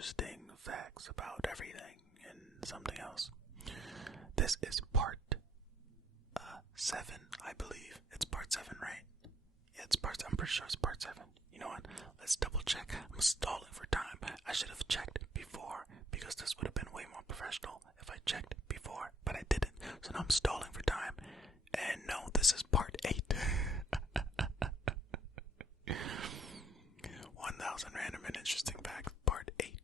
interesting facts about everything and something else. This is part 7, I believe. It's part 7, right? Yeah, I'm pretty sure it's part 7. You know what? Let's double check. I'm stalling for time. I should have checked before because this would have been way more professional if I checked before, but I didn't. So now I'm stalling for time. And no, this is part 8. 1000 random and interesting facts, part 8.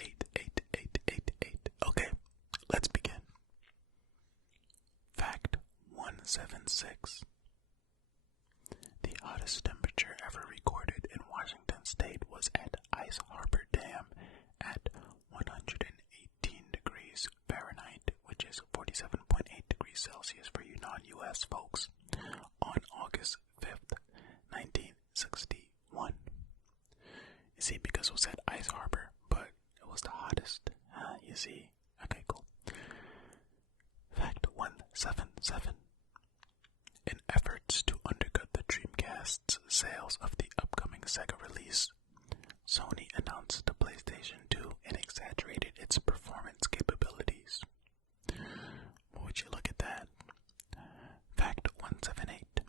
8, 8, 8, 8, 8. Okay, let's begin. Fact 176. The hottest temperature ever recorded in Washington State was at Ice Harbor Dam at 118 degrees Fahrenheit, which is 47.8 degrees Celsius for you non-US folks, on August 5th, 1961. You see, because it was at Ice Harbor, but it was the hottest. You see? Okay, cool. Fact 177. In efforts to undercut the Dreamcast's sales of the upcoming Sega release, Sony announced the PlayStation 2 and exaggerated its performance capabilities. Would you look at that? Fact 178.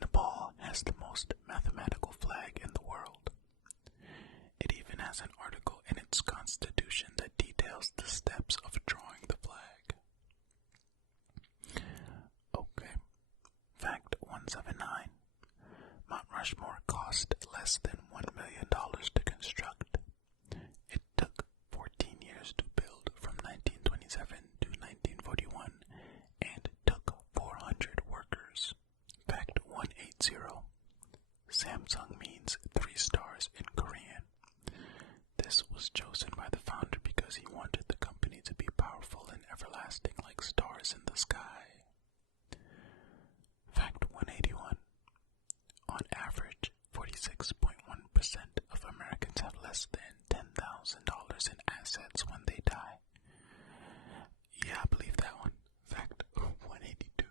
Nepal has the most mathematical flag in the world. It even has an article in its constitution that details the steps of drawing the flag. Okay. Fact 179. Mount Rushmore cost less than $1 million to construct. It took 14 years to build from 1927 to 1941 and took 400 workers. Fact 180. Samsung means 3 stars in Korean. This was chosen by the founder because he wanted the company to be powerful and everlasting like stars in the sky. Fact 181. On average, 46.1% of Americans have less than $10,000 in assets when they die. Yeah, I believe that one. Fact 182.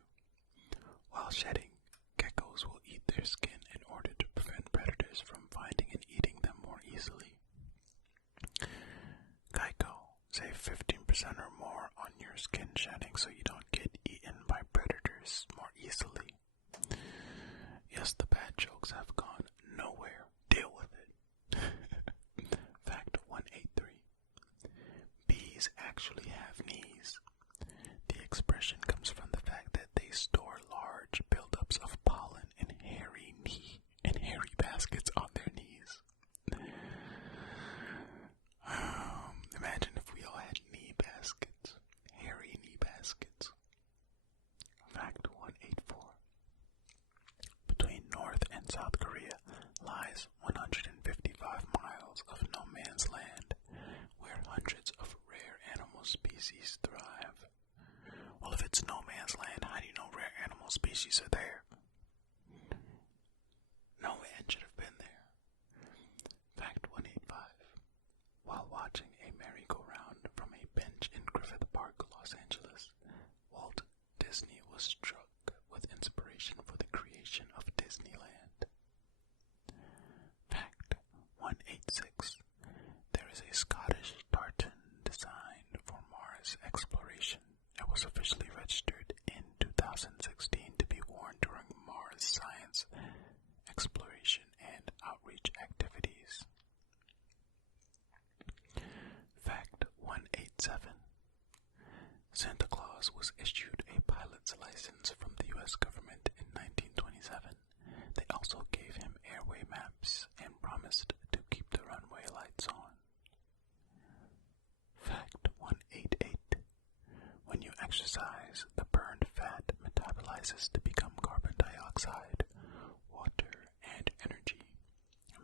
While shedding, geckos will eat their skin in order to prevent predators from finding and eating them more easily. Geico, save 15% or more on your skin shedding so you don't get eaten by predators more easily. Yes, the bad jokes have gone nowhere. Deal with it. Fact 183. Bees actually have knees. The expression comes from the fact that they store large buildups of pollen in hairy baskets on their knees. Imagine if we all had knee baskets. Hairy knee baskets. Fact 184. Between North and South Korea lies 155 miles of no man's land, where hundreds of rare animal species thrive. Well, if it's no man's land, how do you know rare animal species are there? No man should have been there. Fact 185. While watching a merry-go-round from a bench in Griffith Park, Los Angeles, Walt Disney was struck with inspiration for the creation of Disneyland. Fact 186. There is a Scottish tartan designed for Mars exploration. It was officially registered in 2016 to be worn during Mars science exploration and outreach activities. Fact 187. Santa Claus was issued a pilot's license from the U.S. government in 1927. They also gave him airway maps and promised to keep the runway lights on. Fact 188. When you exercise, the burned fat metabolizes to become carbon dioxide, water, and energy,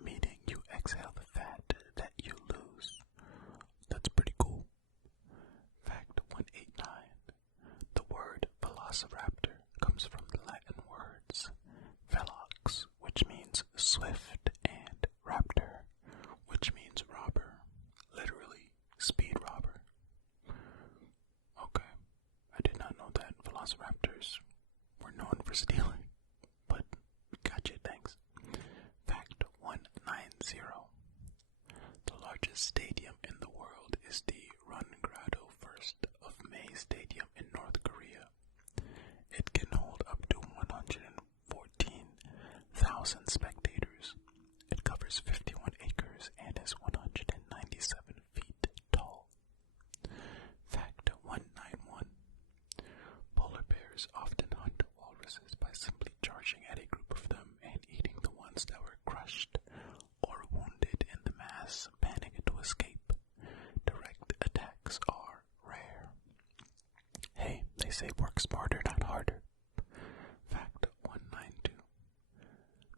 meaning you exhale the fat that you lose. That's pretty cool. Fact 189. The word velociraptor comes from the largest stadium in the world is the Rungrado First of May Stadium in North Korea. It can hold up to 114,000 spectators. It covers 51 acres and is 197 feet tall. Fact 191. Polar bears often hunt walruses by simply charging at a group of them and eating the ones that were crushed or wounded in the mass panic to escape. Direct attacks are rare. Hey, they say work smarter, not harder. Fact 192.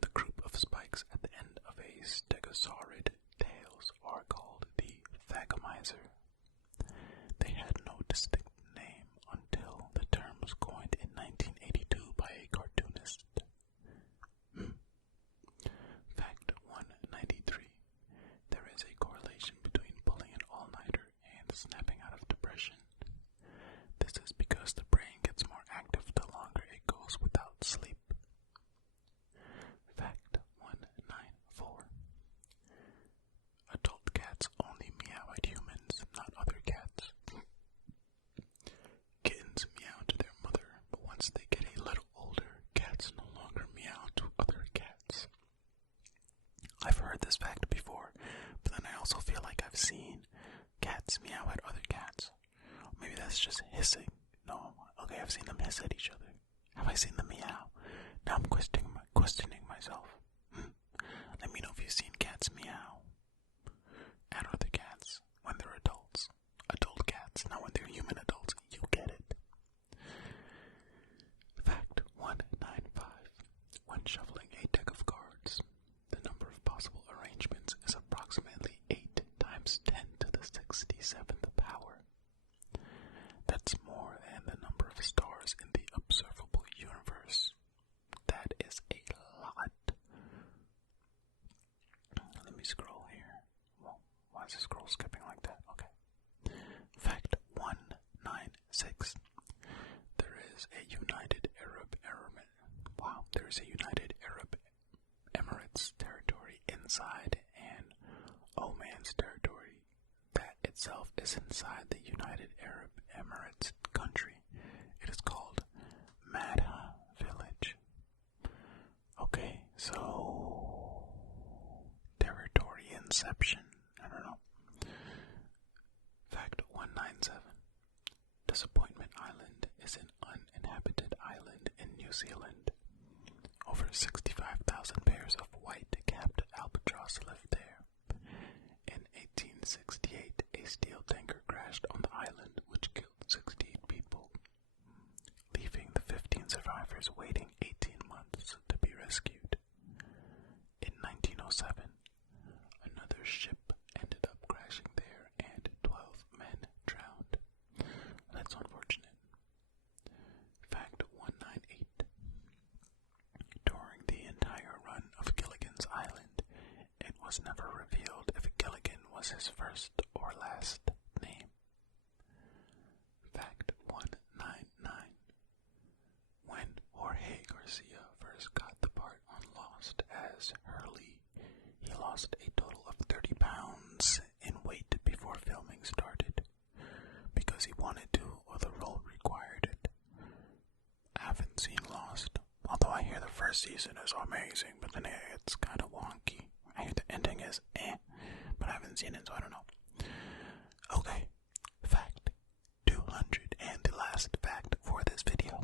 The group of spikes at the end of a stegosaurid tails are called the thagomizer. They had no distinct name until the term was coined in 1982 by a cartoonist. Fact 193. There is a correlation between pulling an all-nighter and snapping out of depression. This is because the brain gets more active the longer it goes without sleep. Fact 194. Adult cats only meow at humans, not other cats. Kittens meow to their mother, but once they get a little older, cats no longer meow to other cats. I've heard this fact before, but then I also feel like I've seen cats meow at other cats. Maybe that's just hissing. No, okay, I've seen them hiss at each other. Have I seen them meow? Now I'm questioning myself. Let me know if you've seen cats meow at other cats when they're adults. Adult cats, not when they're human adults. You get it. Fact 195. When shuffling a deck of cards, the number of possible arrangements is approximately 8 times 10 to the 67th power. That's more than the number of stars in the observable universe. That is a lot. Let me scroll here. Well, why is the scroll skipping like that? Okay. Fact 196. There is a United Arab Emirates territory inside an Oman's territory that itself is inside the United Arab Emirates country. It is called Madha Village. Okay, so territory inception. I don't know. Fact 197. Disappointment Island is an uninhabited island in New Zealand. Over 65,000 pairs of white-capped albatross live there. In 1868, a steel tanker crashed on the island, which killed 68 people, leaving the 15 survivors waiting 18 months to be rescued. In 1907, another ship ended up crashing there and 12 men drowned. That's unfortunate. Fact 198. During the entire run of Gilligan's Island, it was never revealed if Gilligan was his first or last name. Fact 199. When Jorge Garcia first got the part on Lost as Hurley, he lost a total of 30 pounds in weight before filming started, because he wanted to or the role required it. I haven't seen Lost, although I hear the first season is amazing, but then it's kind of wonky. I hear the ending is but I haven't seen it, so I don't know. Okay, fact 200 and the last fact for this video.